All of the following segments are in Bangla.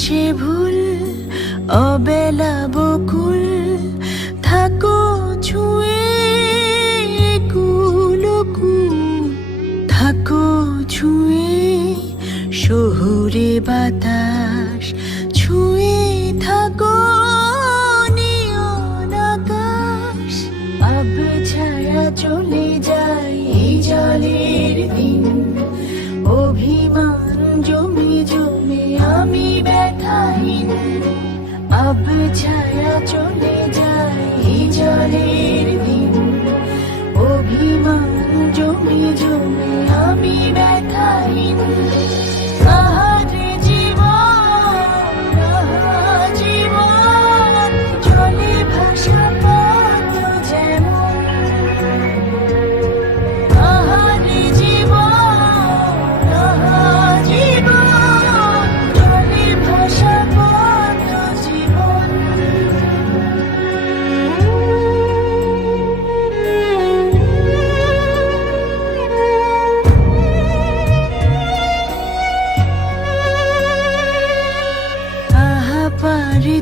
সে ভুল, অবেলা বকুল, থাকো ছুঁয়ে কুলকু। থাকো ছুঁয়ে শহুরে বাতাস, ছুঁয়ে থাকো আকাশ আবে ছায়া চলে যায় জলের দিন, অভিমান জমি আব ছায়া চলে যায় জলের দিন। অভিমান জমে জমে আমি ব্যথাহীন।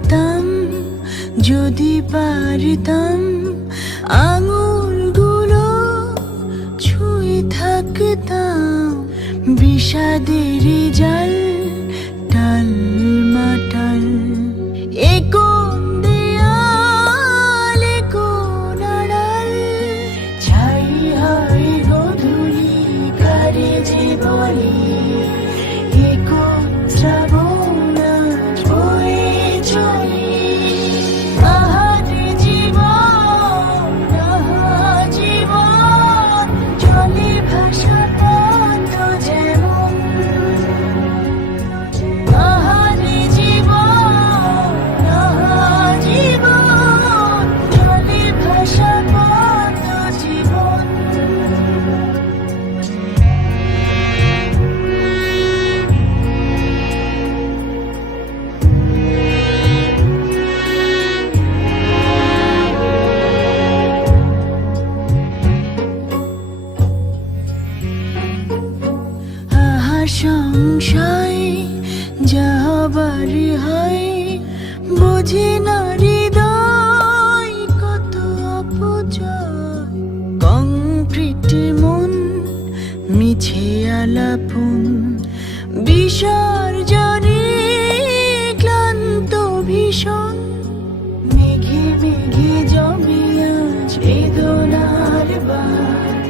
পারিতাম যদি পারিতাম আঙুলগুলো ছুঁয়ে থাকতাম। বিষাদের জাল টাল মাটাল। এ কোন সংশয় যাবার হয়, বুঝি না হৃদয় কত অপচয়। কংক্রিট মন, মিছে আলাপন, বিসর্জনে ক্লান্ত ভীষণ। মেঘে মেঘে জমি আজ বেদনার বার